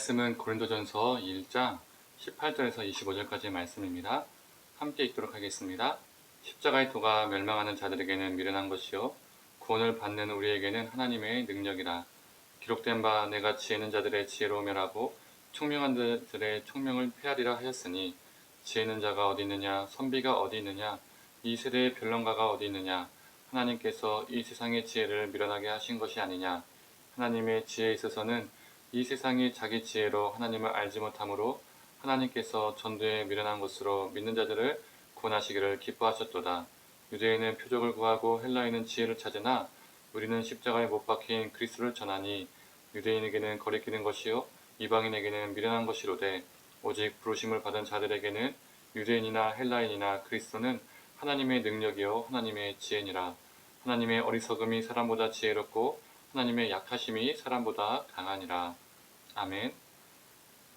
말씀은 고린도전서 1장 18절에서 25절까지의 말씀입니다. 함께 읽도록 하겠습니다. 십자가의 도가 멸망하는 자들에게는 미련한 것이요 구원을 받는 우리에게는 하나님의 능력이라. 기록된 바 내가 지혜 있는 자들의 지혜로 멸하고 총명한 자들의 총명을 폐하리라 하였으니, 지혜 있는 자가 어디 있느냐, 선비가 어디 있느냐, 이 세대의 변론가가 어디 있느냐. 하나님께서 이 세상의 지혜를 미련하게 하신 것이 아니냐. 하나님의 지혜에 있어서는 이 세상이 자기 지혜로 하나님을 알지 못하므로 하나님께서 전도에 미련한 것으로 믿는 자들을 구원하시기를 기뻐하셨도다. 유대인은 표적을 구하고 헬라인은 지혜를 찾으나 우리는 십자가에 못 박힌 그리스도를 전하니, 유대인에게는 거리끼는 것이요 이방인에게는 미련한 것이로되 오직 부르심을 받은 자들에게는 유대인이나 헬라인이나 그리스도는 하나님의 능력이요 하나님의 지혜니라. 하나님의 어리석음이 사람보다 지혜롭고 하나님의 약하심이 사람보다 강하니라. 아멘.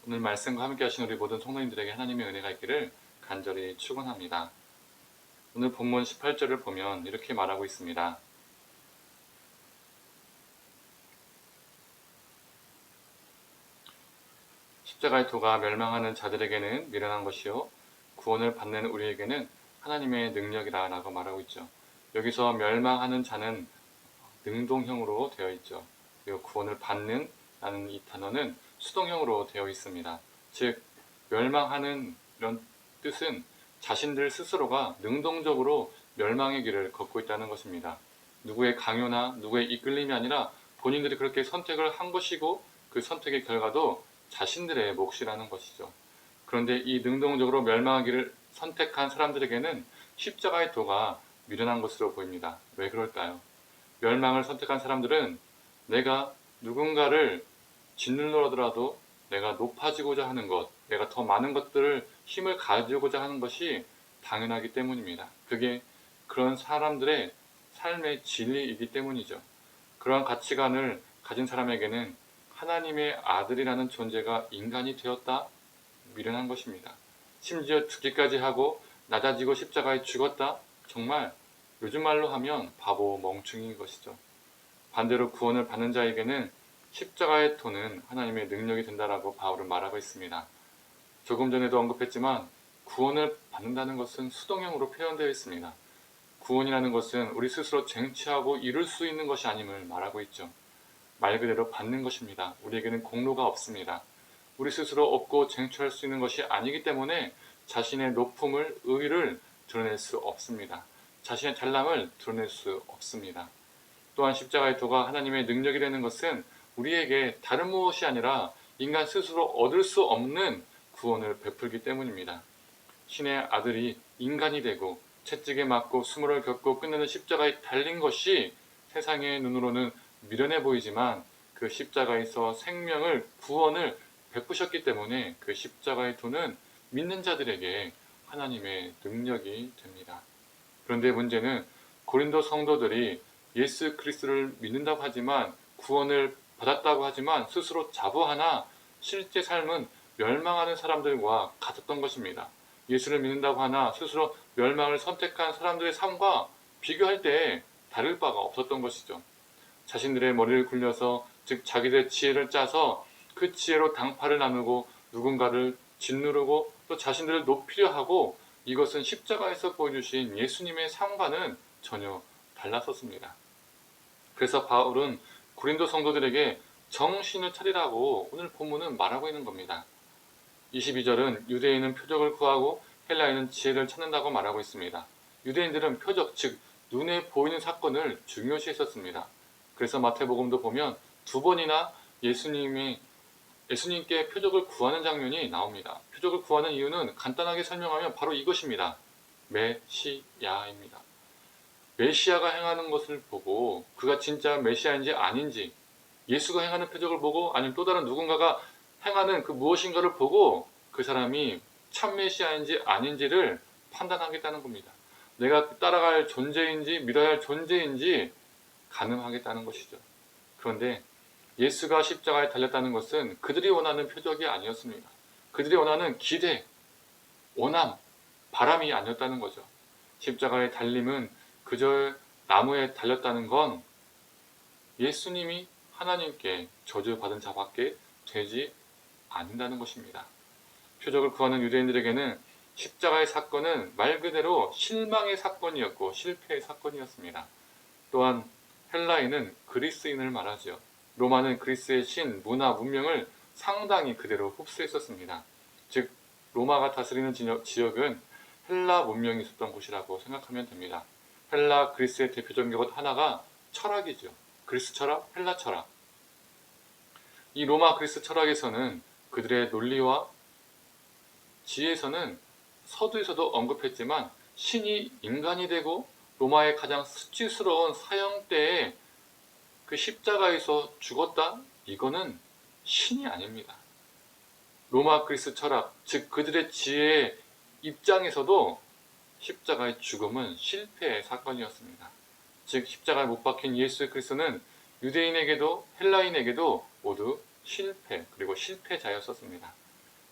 오늘 말씀과 함께 하신 우리 모든 성도님들에게 하나님의 은혜가 있기를 간절히 축원합니다. 오늘 본문 18절을 보면 이렇게 말하고 있습니다. 십자가의 도가 멸망하는 자들에게는 미련한 것이요 구원을 받는 우리에게는 하나님의 능력이라 라고 말하고 있죠. 여기서 멸망하는 자는 능동형으로 되어 있죠. 그리고 구원을 받는 라는 이 단어는 수동형으로 되어 있습니다. 즉 멸망하는 이런 뜻은 자신들 스스로가 능동적으로 멸망의 길을 걷고 있다는 것입니다. 누구의 강요나 누구의 이끌림이 아니라 본인들이 그렇게 선택을 한 것이고, 그 선택의 결과도 자신들의 몫이라는 것이죠. 그런데 이 능동적으로 멸망하기를 선택한 사람들에게는 십자가의 도가 미련한 것으로 보입니다. 왜 그럴까요? 멸망을 선택한 사람들은 내가 누군가를 짓누르더라도 내가 높아지고자 하는 것, 내가 더 많은 것들을 힘을 가지고자 하는 것이 당연하기 때문입니다. 그게 그런 사람들의 삶의 진리이기 때문이죠. 그러한 가치관을 가진 사람에게는 하나님의 아들이라는 존재가 인간이 되었다? 미련한 것입니다. 심지어 죽기까지 하고 낮아지고 십자가에 죽었다? 정말 요즘 말로 하면 바보 멍충이인 것이죠. 반대로 구원을 받는 자에게는 십자가의 도는 하나님의 능력이 된다라고 바울은 말하고 있습니다. 조금 전에도 언급했지만 구원을 받는다는 것은 수동형으로 표현되어 있습니다. 구원이라는 것은 우리 스스로 쟁취하고 이룰 수 있는 것이 아님을 말하고 있죠. 말 그대로 받는 것입니다. 우리에게는 공로가 없습니다. 우리 스스로 얻고 쟁취할 수 있는 것이 아니기 때문에 자신의 높음을, 의의를 드러낼 수 없습니다. 자신의 잘남을 드러낼 수 없습니다. 또한 십자가의 도가 하나님의 능력이 되는 것은 우리에게 다른 무엇이 아니라 인간 스스로 얻을 수 없는 구원을 베풀기 때문입니다. 신의 아들이 인간이 되고 채찍에 맞고 수모를 겪고 끝내는 십자가에 달린 것이 세상의 눈으로는 미련해 보이지만, 그 십자가에서 생명을, 구원을 베푸셨기 때문에 그 십자가의 도는 믿는 자들에게 하나님의 능력이 됩니다. 그런데 문제는 고린도 성도들이 예수 그리스도를 믿는다고 하지만, 구원을 받았다고 하지만 스스로 자부하나 실제 삶은 멸망하는 사람들과 같았던 것입니다. 예수를 믿는다고 하나 스스로 멸망을 선택한 사람들의 삶과 비교할 때 다를 바가 없었던 것이죠. 자신들의 머리를 굴려서, 즉 자기들의 지혜를 짜서 그 지혜로 당파를 나누고 누군가를 짓누르고 또 자신들을 높이려 하고, 이것은 십자가에서 보여주신 예수님의 삶과는 전혀 달랐었습니다. 그래서 바울은 고린도 성도들에게 정신을 차리라고 오늘 본문은 말하고 있는 겁니다. 22절은 유대인은 표적을 구하고 헬라인은 지혜를 찾는다고 말하고 있습니다. 유대인들은 표적, 즉 눈에 보이는 사건을 중요시했었습니다. 그래서 마태복음도 보면 두 번이나 예수님께 표적을 구하는 장면이 나옵니다. 표적을 구하는 이유는 간단하게 설명하면 바로 이것입니다. 메시야입니다. 메시아가 행하는 것을 보고 그가 진짜 메시아인지 아닌지, 예수가 행하는 표적을 보고 아니면 또 다른 누군가가 행하는 그 무엇인가를 보고 그 사람이 참 메시아인지 아닌지를 판단하겠다는 겁니다. 내가 따라갈 존재인지 믿어야 할 존재인지 가늠하겠다는 것이죠. 그런데 예수가 십자가에 달렸다는 것은 그들이 원하는 표적이 아니었습니다. 그들이 원하는 기대, 원함, 바람이 아니었다는 거죠. 십자가의 달림은 그저 나무에 달렸다는 건 예수님이 하나님께 저주받은 자밖에 되지 않는다는 것입니다. 표적을 구하는 유대인들에게는 십자가의 사건은 말 그대로 실망의 사건이었고 실패의 사건이었습니다. 또한 헬라인은 그리스인을 말하죠. 로마는 그리스의 신, 문화, 문명을 상당히 그대로 흡수했었습니다. 즉 로마가 다스리는 지역은 헬라 문명이 있었던 곳이라고 생각하면 됩니다. 헬라 그리스의 대표적인 것 하나가 철학이죠. 그리스 철학, 헬라 철학. 이 로마 그리스 철학에서는 그들의 논리와 지혜에서는 서두에서도 언급했지만 신이 인간이 되고 로마의 가장 수치스러운 사형 때에 그 십자가에서 죽었다? 이거는 신이 아닙니다. 로마 그리스 철학, 즉 그들의 지혜의 입장에서도 십자가의 죽음은 실패의 사건이었습니다. 즉 십자가에 못 박힌 예수 그리스도는 유대인에게도 헬라인에게도 모두 실패 그리고 실패자였었습니다.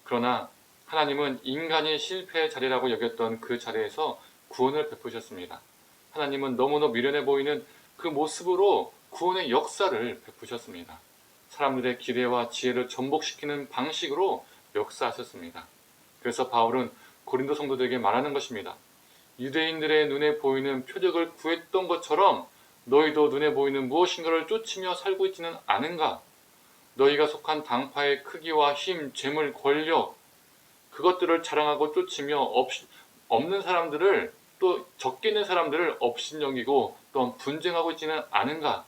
그러나 하나님은 인간이 실패의 자리라고 여겼던 그 자리에서 구원을 베푸셨습니다. 하나님은 너무나 미련해 보이는 그 모습으로 구원의 역사를 베푸셨습니다. 사람들의 기대와 지혜를 전복시키는 방식으로 역사하셨습니다. 그래서 바울은 고린도 성도들에게 말하는 것입니다. 유대인들의 눈에 보이는 표적을 구했던 것처럼 너희도 눈에 보이는 무엇인가를 쫓으며 살고 있지는 않은가? 너희가 속한 당파의 크기와 힘, 재물, 권력 그것들을 자랑하고 쫓으며 없는 사람들을 또 적게 있는 사람들을 업신여기고 또한 분쟁하고 있지는 않은가?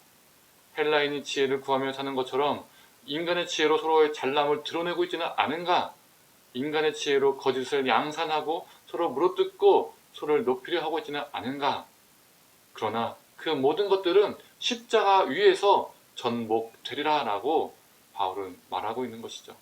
헬라인이 지혜를 구하며 사는 것처럼 인간의 지혜로 서로의 잘남을 드러내고 있지는 않은가? 인간의 지혜로 거짓을 양산하고 서로 물어뜯고 서로를 높이려 하고 있지는 않은가? 그러나 그 모든 것들은 십자가 위에서 전복되리라 라고 바울은 말하고 있는 것이죠.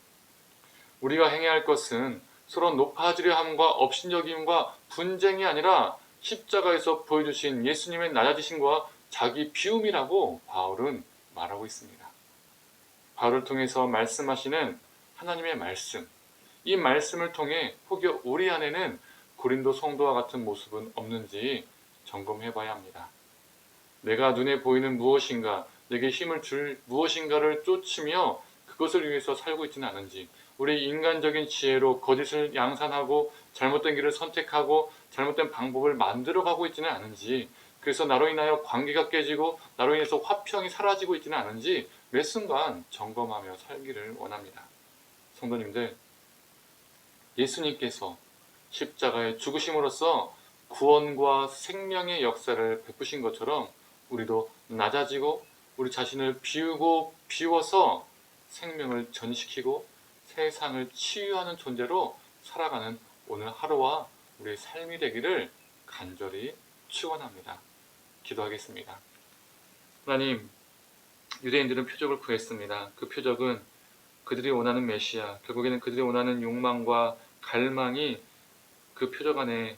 우리가 행해야 할 것은 서로 높아지려 함과 업신여김과 분쟁이 아니라 십자가에서 보여주신 예수님의 낮아지심과 자기 비움이라고 바울은 말하고 있습니다. 바울을 통해서 말씀하시는 하나님의 말씀, 이 말씀을 통해 혹여 우리 안에는 고린도 성도와 같은 모습은 없는지 점검해 봐야 합니다. 내가 눈에 보이는 무엇인가, 내게 힘을 줄 무엇인가를 쫓으며 그것을 위해서 살고 있지는 않은지, 우리 인간적인 지혜로 거짓을 양산하고 잘못된 길을 선택하고 잘못된 방법을 만들어가고 있지는 않은지, 그래서 나로 인하여 관계가 깨지고 나로 인해서 화평이 사라지고 있지는 않은지 매 순간 점검하며 살기를 원합니다. 성도님들, 예수님께서 십자가의 죽으심으로써 구원과 생명의 역사를 베푸신 것처럼 우리도 낮아지고 우리 자신을 비우고 비워서 생명을 전시키고 세상을 치유하는 존재로 살아가는 오늘 하루와 우리의 삶이 되기를 간절히 축원합니다. 기도하겠습니다. 하나님, 유대인들은 표적을 구했습니다. 그 표적은 그들이 원하는 메시아, 결국에는 그들이 원하는 욕망과 갈망이 그 표적 안에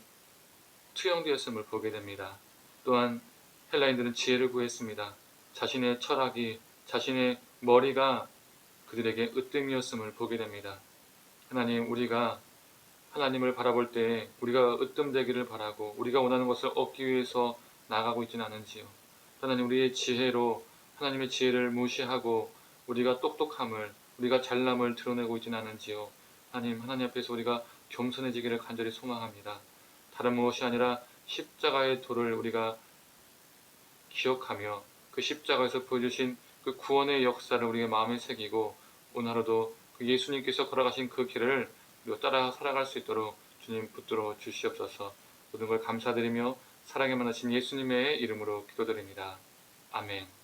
투영되었음을 보게 됩니다. 또한 헬라인들은 지혜를 구했습니다. 자신의 철학이, 자신의 머리가 그들에게 으뜸이었음을 보게 됩니다. 하나님, 우리가 하나님을 바라볼 때 우리가 으뜸되기를 바라고 우리가 원하는 것을 얻기 위해서 나아가고 있지는 않은지요. 하나님, 우리의 지혜로 하나님의 지혜를 무시하고 우리가 똑똑함을, 우리가 잘남을 드러내고 있지는 않은지요. 하나님 앞에서 우리가 겸손해지기를 간절히 소망합니다. 다른 무엇이 아니라 십자가의 도를 우리가 기억하며 그 십자가에서 보여주신 그 구원의 역사를 우리의 마음에 새기고 오늘 하루도 그 예수님께서 걸어가신 그 길을 우리가 따라 살아갈 수 있도록 주님 붙들어 주시옵소서. 모든 걸 감사드리며 사랑에 만나신 예수님의 이름으로 기도드립니다. 아멘.